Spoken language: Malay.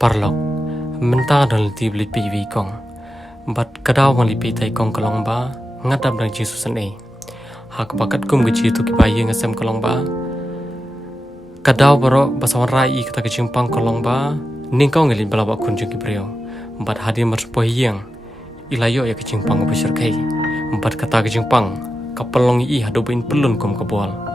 Parlok mentang dan leti beli piwi kong bat kadau ngali pi tai kong kalong ba ngadap dang jisu sene hak bakat kum gaji tu ki bayi ngasem kalong ba kadau baro basawan rai kata kejimpang kalong ba ningkong ngali balaba kunjung ki brio bat hadir merpo hiang ilayo ya kejimpang besar kai bat kata kejimpang kapelong i hadobin pelun kum kabol